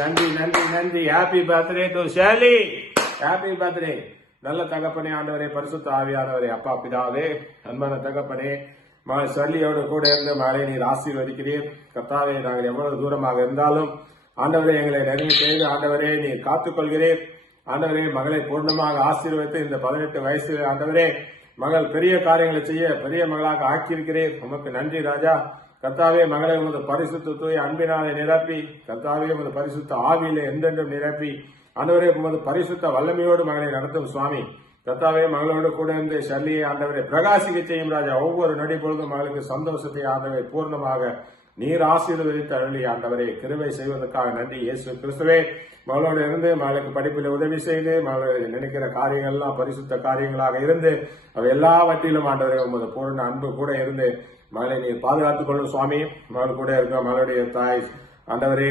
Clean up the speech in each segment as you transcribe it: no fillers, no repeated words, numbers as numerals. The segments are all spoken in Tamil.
நன்றி நன்றி நன்றி. Happy birthday to Shelly. Happy birthday. நல்ல தகப்பனே, ஆண்டவரே, பரிசுத்த ஆவியானவரே, அப்பா பிதாவே, அன்பான தகப்பனே, மகள் ஷர்லியோடு கூட இருந்து மகளை நீர் ஆசீர்வதிக்கிறீர். கர்த்தாவே, நாங்கள் எவ்வளவு தூரமாக இருந்தாலும் ஆண்டவரே எங்களை நெருங்கி செய்து ஆண்டவரே நீர் காத்துக்கொள்கிறீர். ஆண்டவரே, மகளை பூர்ணமாக ஆசீர்வதித்து இந்த 18 வயசு ஆண்டவரே மகள் பெரிய காரியங்களை செய்ய பெரிய மகளாக ஆக்கியிருக்கிறீர். உமக்கு நன்றி ராஜா. கர்த்தாவே, மகளை உமது பரிசுத்த தூய அன்பினாலே நிரப்பி, கர்த்தாவே உமது பரிசுத்த ஆவியிலே என்றென்றும் நிரப்பி, ஆண்டவரே உமது பரிசுத்த வல்லமையோடு மகளை நடத்தும் சுவாமி. கர்த்தாவே, மகளோடு கூட இருந்து ஷர்லியை ஆண்டவரை பிரகாசிக்க செய்யும் ராஜா. ஒவ்வொரு நொடி பொழுதும் மகளுக்கு சந்தோஷத்தை ஆண்டவரை பூர்ணமாக நீர் ஆசீர்வதித்து அருளி ஆண்டவரை கிருபை செய்வதற்காக நன்றி. இயேசு கிறிஸ்துவே, மகளோடு இருந்து மகளுக்கு படிப்பில் உதவி செய்து மகள் நினைக்கிற காரியங்கள்லாம் பரிசுத்த காரியங்களாக இருந்து அவை எல்லாவற்றிலும் ஆண்டவரை உமது பூர்ண அன்பு கூட இருந்து மகளை நீர் பாதுகாத்துக் கொள்ளும் சுவாமி. மகள் கூட இருக்க மகளுடைய தாய் ஆண்டவரே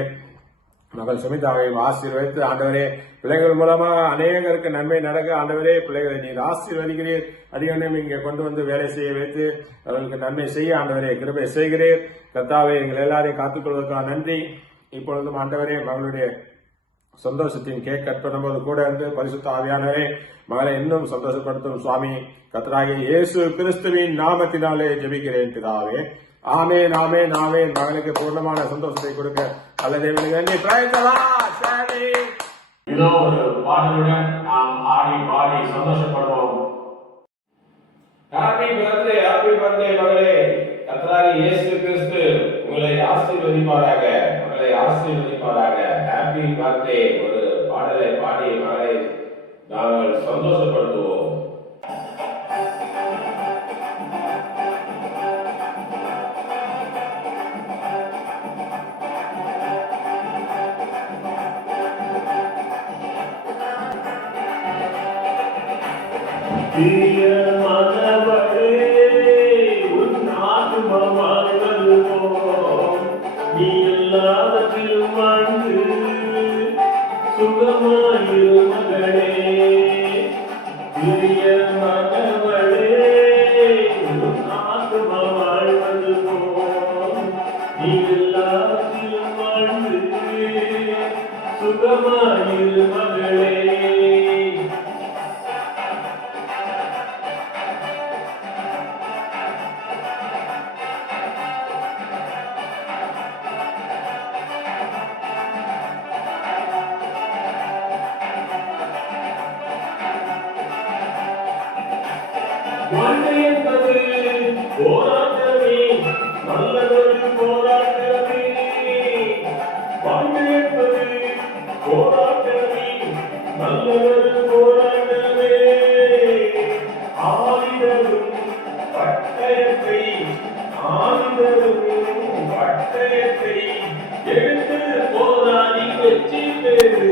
மகள் சுமிதாவை ஆசீர்வதித்து ஆண்டவரே பிள்ளைகள் மூலமாக அநேகருக்கு நன்மை நடக்க ஆண்டவரே பிள்ளைகளை நீர் ஆசீர்வதிக்கிறீர். அதிகம் இங்கே கொண்டு வந்து வேலை செய்ய வைத்து அவர்களுக்கு நன்மை செய்ய ஆண்டவரே கிருபை செய்கிறீர். கர்த்தாவே, எங்கள் எல்லாரையும் காத்துக்கொள்வதற்காக நன்றி. இப்பொழுதும் ஆண்டவரே மகளுடைய சந்தோஷத்தையும் கேக் கட் பண்ணும்போது கூட இருந்து பரிசுத்த ஆவியானவரே மகளை இன்னும் சந்தோஷப்படுத்தும் சுவாமி. கர்த்தராகிய இயேசு கிறிஸ்துவின் நாமத்தினாலே ஜெபிக்கிறேன் பிதாவே. ஆமென் ஆமென் ஆமென். மகளுக்கு பூர்ணமான சந்தோஷத்தை கொடுக்க அல்ல தேவனுக்கு நன்றி. Praise the Lord. ஷேலி, இதோ ஒரு பாடலுடன் நாம் ஆடி பாடி சந்தோஷப்படுவோம். ஹாப்பி பர்த்டே மகளே. கர்த்தராகிய இயேசு கிறிஸ்து உங்களை ஆசீர்வதிப்பாராக, மகளை ஆசீர்வதிப்பாராக. Happy birthday. ஒரு பாடலை பாடி மகளை நாங்கள் சந்தோஷப்படுத்துவோம். மனவளே உன் ஆத்ம வாழ்வது போல் நீ எல்லாவற்றிலும் வாழ்ந்து சுகமாயிரு மகளே. பிரிய மனவளே உன் ஆத்ம வாழ்வது போல் நீ எல்லாவற்றிலும் வாழ்ந்து சுகமாயிரு மகளே. வாழ்க்கை என்பது போராட்டமே, நல்லதொரு போராட்டமே. வாழ்க்கை என்பது போராட்டமே, நல்லதொரு போராட்டமே. ஆயுதரும் பட்டயத்தை, ஆயுதரும் பட்டயத்தை எடுத்து போராடி வெற்றி பெறு,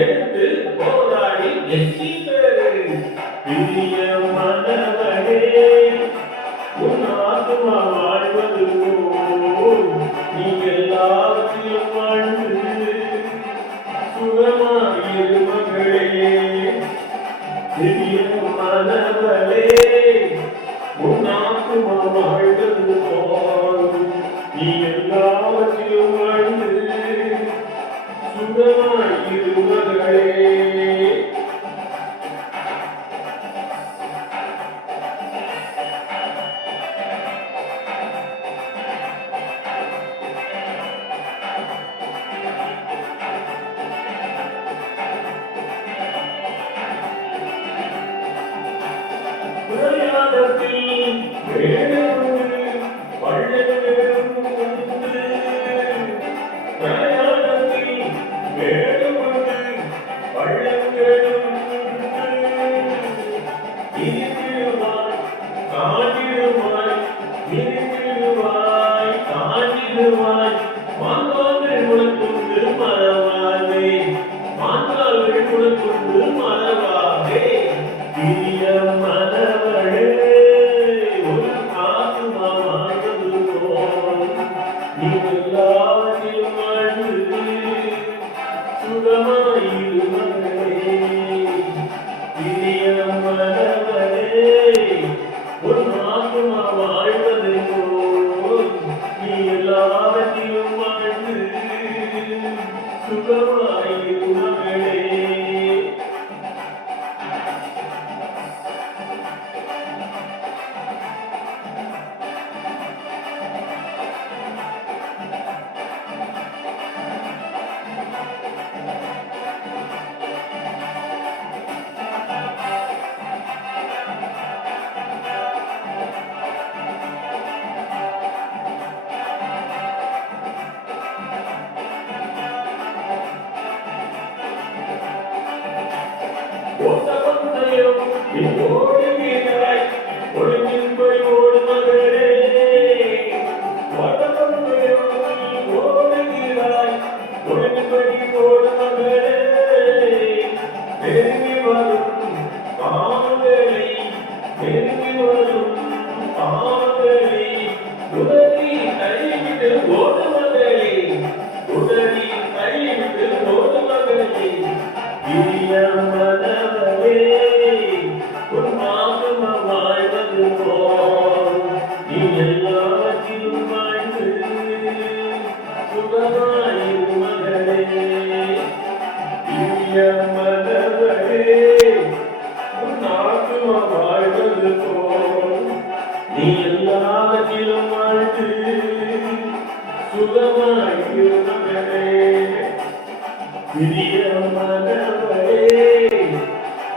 எடுத்து போராடி வெற்றி பெறு. பிரிய மனவளே உன் ஆத்மா வாழ்வது போல் நீ எல்லாவற்றையும் வாழ்ந்து சுகமாயிரு மகளே. பிரிய மனவளே உன் ஆத்மா வாழ்வது போல் நீ எல்லாவற்றையும் வாழ்ந்து சுகமாயிரு மகளே. பிரயாணத்தில் வேடுண்டு பள்ளங்களும் உண்டு, பிரயாணத்தில் வேடுண்டு பள்ளங்களும் உண்டு. இருந்திடுவாய் காண்டிடுவாய், இருந்திடுவாய் காண்டிடுவாய். மாந்தாள்கள் உனக்குண்டு மறவாதே, மாந்தாள்கள் உனக்குண்டு மறவாதே. பிரிய மனவளே உன் சுகமாயிரு மகளே. ஓட்ட பந்தயம் நீ ஓடுகிறாய், ஒழுங்கின்படி ஓடு மகளே. ஓட்ட பந்தயம் நீ ஓடுகிறாய், ஒழுங்கின்படி ஓடு மகளே. நெருங்கி வரும் பாவங்களை, நெருங்கி வரும் பாவங்களை உடனே கைவிட்டு ஓடு மகளே. உடனே கைவிட்டு ஓடு மகளே. பிரியமானவரே, உன் நாமம் வாழ்வது போல் நீ எல்லாவற்றிலும் வாழ்ந்து சுகமாயிரு மகளே. பிரியமானவரே, உன் நாமம் வாழ்வது போல் நீ எல்லாவற்றிலும் வாழ்ந்து சுகமாயிரு மகளே. பிரியமானவரே,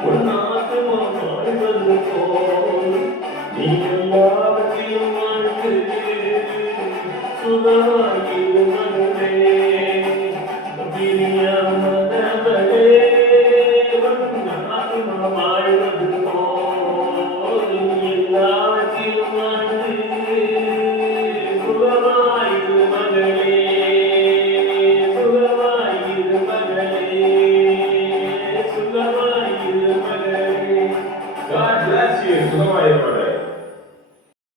உன் ஆத்துமா வாழ்வது போல் நீ எல்லாவற்றிலும் வாழ்ந்து சுகமாயிரு மகளே. பிரியமானவரே, உன் ஆத்துமா வாழ்வது போல் நீ எல்லாவற்றிலும் வாழ்ந்து சுகமாயிரு மகளே. God bless you. சுகமாயிருப்பாரு.